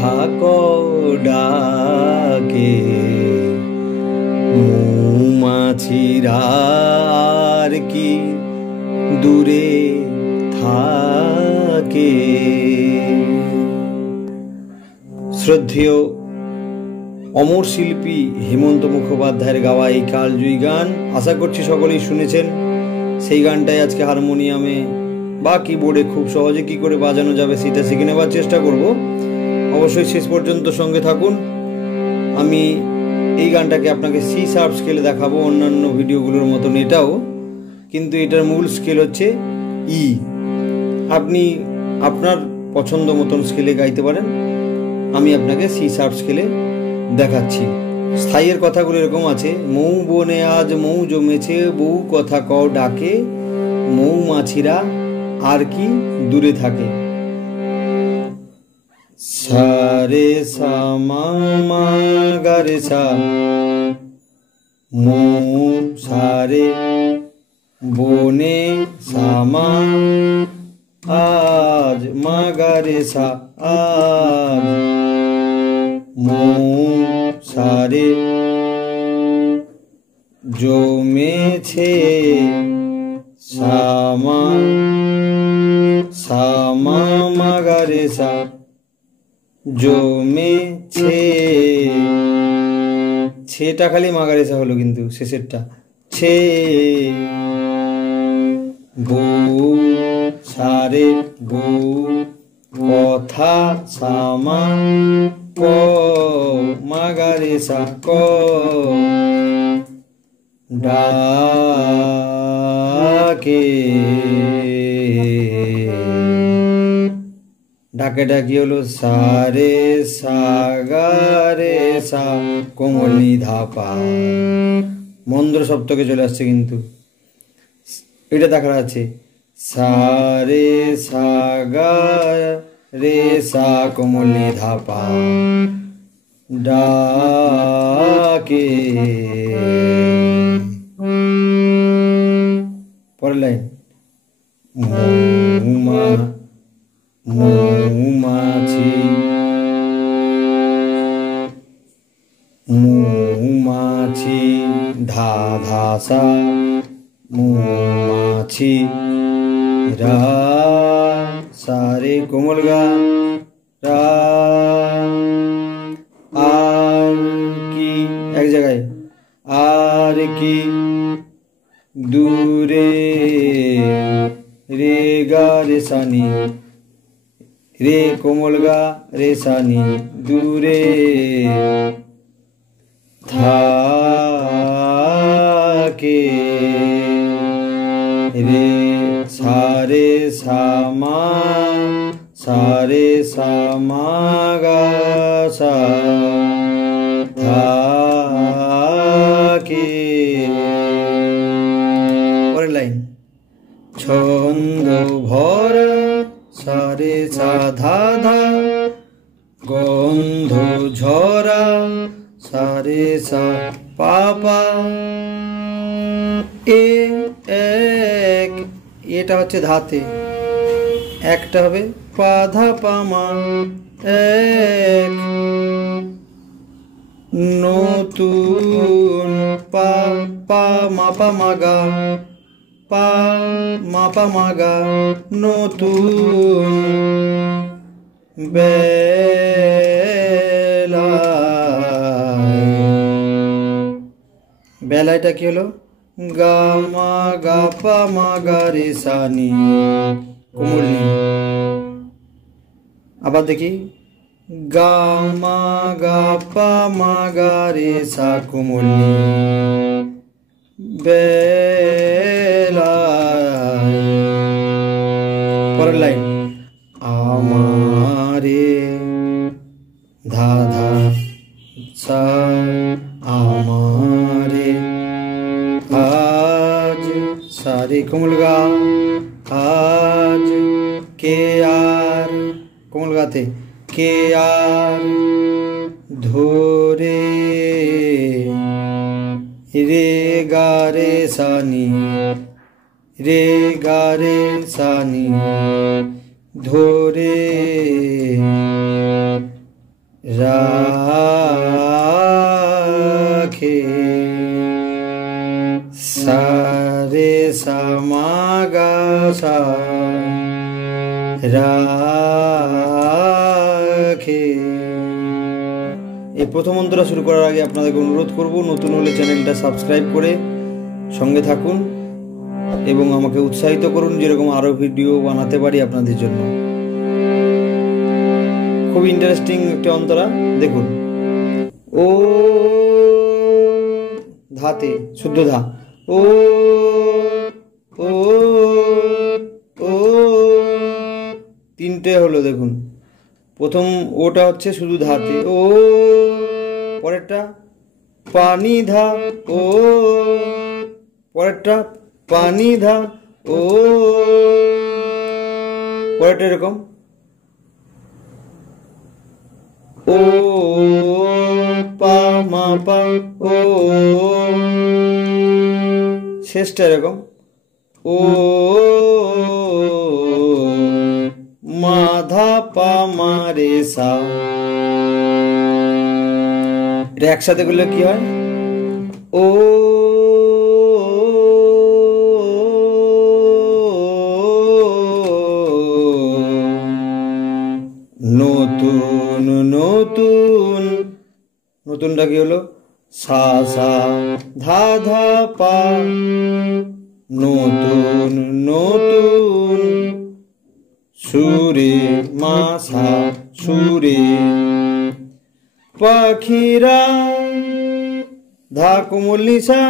থাকো ডাকে মৌমাছিরা আর কি দূরে থাকে। শ্রদ্ধেয় অমর শিল্পী হেমন্ত মুখোপাধ্যায়ের গাওয়া এই কালজয়ী গান আশা করছি সকলেই শুনেছেন। সেই গানটাই আজকে হারমোনিয়ামে বা কিবোর্ডে খুব সহজে কি করে বাজানো যাবে সেটা শিখে নেবার চেষ্টা করব। অবশ্যই শেষ পর্যন্ত সঙ্গে থাকুন। আমি এই গানটাকে আপনাকে সি শার্প স্কেলে দেখাবো, অন্যান্য ভিডিওগুলোর মতন এটাও, কিন্তু এটার মূল স্কেল হচ্ছে ই। আপনি আপনার পছন্দ মতন স্কেলে গাইতে পারেন, আমি আপনাকে সি শার্প স্কেলে দেখাচ্ছি। স্থায়ীর কথাগুলো এরকম আছে, মৌ বনে আজ মৌ জমেছে, বউ কথা কও ডাকে, মৌমাছিরা আর কি দূরে থাকে। সা রে সা মা মা গা রে সা, মৌ সা রে বনে সা মা, আজ মা গা রে সা আজ, মৌ সা রে জমেছে, সা মা মা গা রে সা জমেছে। ছেটা খালি মা গা রে সা হলো, কিন্তু শেষেরটা ছে। বউ সা রে বউ কথা সা মা ক, মা গা রে সা ক, ডাকে। ডাকে ডাকি হলো সা রে সা গা রে সা কোমল নি ধা পা। মন্দ্র সপ্তকে চলে আসছে, কিন্তু এটা দেখার আছে। সা রে সা গা রে সা কোমল নি ধা পা, ডাকে। পরের লাইন, মৌমাছি মৌমাছি ধা ধা সা, মৌমাছি রা সা রে কোমল গা রা, আর কি এক জায়গায়, আর কি দূরে, রে গা রে সা নি, রে কোমল গা রে সা নি, দূরে থাকে। রে সা রে সা মা, সা রে সা মা গা সা, থাকে। পরের লাইন, ছন্দ ভরা সা রে সা ধা ধা, গন্ধ ঝরা সা রে সা পা পা। এ এক, এটা হচ্ছে ধাতে, একটা হবে পা ধা পা মা, এক। নতুন পা পা মা পা মা গা, পা মা পা মা গা, নতুন বেলায়টা কি হলো, গা মা গা পা মা গা রে সা নি, কোমল নি। আবার দেখি, গা মা গা পা মা গা রে সা কোমল নি, বেলায়। পরের লাইন, আমারে ধা ধা সা, আমারে আজ সা রে কোমল গা, আজ কে আর কোমল গাতে, কে আর ধরে, রে গা রে সা নি, রে গা রে সা নি, ধরে রাখে সা রে সা মা গা সা রাখে। এই প্রথম অন্তরা শুরু করার আগে আপনাদেরকে অনুরোধ করব, নতুন হলে চ্যানেলটা সাবস্ক্রাইব করে সঙ্গে থাকুন এবং আমাকে উৎসাহিত করুন যেরকম আরও ভিডিও বানাতে পারি আপনাদের জন্য। খুব ইন্টারেস্টিং একটা অন্তরা, দেখুন। ও ধাতে শুদ্ধ ধা, ও ও ও তিনটে হলো দেখুন। প্রথম ওটা হচ্ছে শুধু ধাতে, ও, পরেরটা পানি ধা, ও, পরেরটা পানি ধা, ও, পরেরটা এরকম ও পা মা পা, ও, শেষটা এরকম ও মা ধা পা মা রে সা। এটা একসাথে করলে কি হয়? ও নতুন নতুন, নতুনটা কি হলো? সা সা ধা ধা পা, নতুন নতুন সুরে মা সা সুরে। পাখিরা ধা কোমলি সা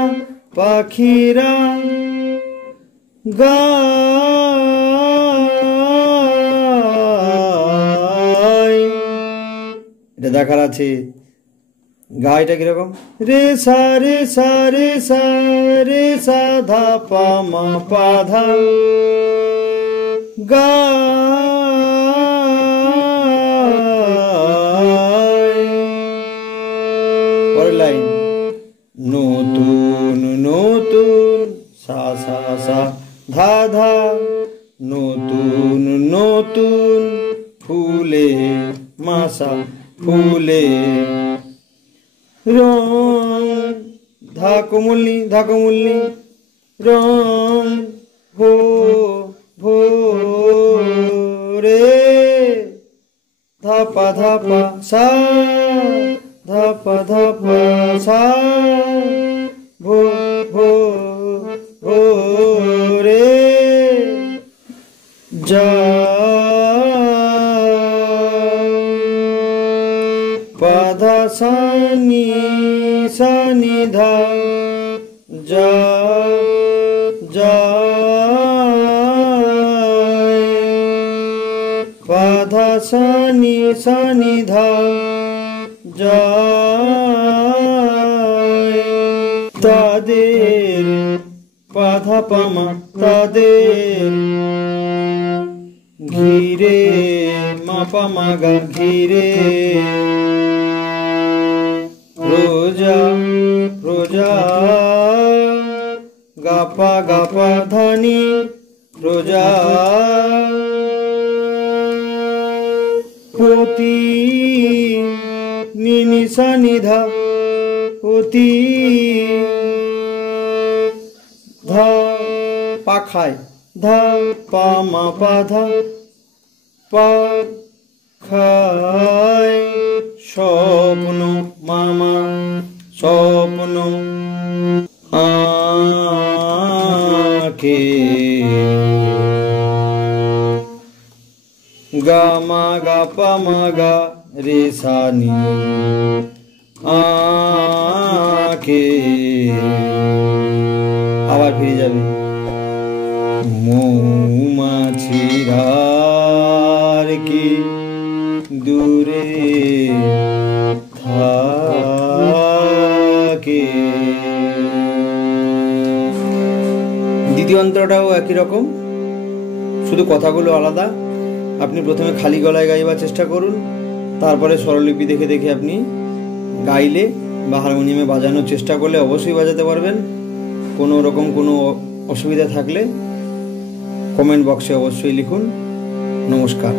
পাখিরা গায়, এটা দেখার আছে। গায়টা কিরকম? রে সা রে সা রে সা রে সা ধা পা মা পা ধা গায়। পরের লাইন নতুন নতুন সা সা সা ধা ধা, নতুন নতুন ফুলে মাসা ফুলে। রং ধা কোমলি ধা কোমলি রং ভো ভো রে ধা পা সা ধা পা সা ভো ভো ভো রে যা পা ধা সা নি ধা যা যা পা ধা সা নি ধা যা। তাদের পা ধা পা মা তাদের ঘিরে মা পা মা গা ঘিরে। প্রজা প্রজা গা পা ধানি প্রজা। পতি নি সা নি ধা পতি ধা পাখায় ধা পা মা পা ধা পা খায়। স্বপ্ন মামা স্বপ্ন আঁকে গা মা গা পা মা গা রে সা নি আঁকে। আবার ফিরে যাবে। মৌমাছিরা কি দূরে থাকে। দ্বিতীয় অন্তরটাও একই রকম, শুধু কথাগুলো আলাদা। আপনি প্রথমে খালি গলায় গাইবার চেষ্টা করুন, তারপরে স্বরলিপি দেখে দেখে আপনি গাইলে বা হারমোনিয়ামে বাজানোর চেষ্টা করলে অবশ্যই বাজাতে পারবেন। কোনো রকম কোনো অসুবিধা থাকলে কমেন্ট বক্সে অবশ্যই লিখুন। নমস্কার।